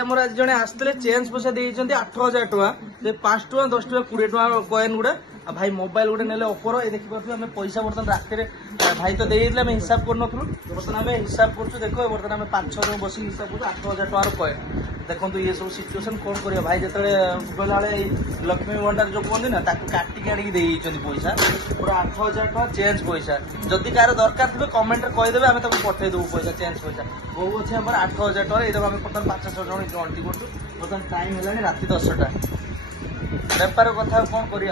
आमर आज जड़े आसते चेंज पैसा देते 8,000 टका 5 टका 10 टका 20 टका कॉइन गुड़ा भाई मोबाइल गोटे ने ऑफर ये देखिए आम पैसा बर्तमान रात भाई तो दे हिसाब कर बर्तमान हिसाब कर देखो बर्तमान 5-6 जन बस हिसाब कर 8,000 टकर कॉइन देखो ये सब सिचुएसन कौन कर भाई जो गला लक्ष्मी भंडार जो कहते ना काटिक आड़िकी पैसा पूरा 8,000 टका चेंज पैसा जदि कार दरकार थे कमेंट कहीदेवे आम पठेदेबू पैसा चेंज पैसा बहु अच्छे आम 8,000 टका ये आम बर्तमान 500 जन गणति कर बर्तमान टाइम है राति 10टा बेपार कथा कौन कर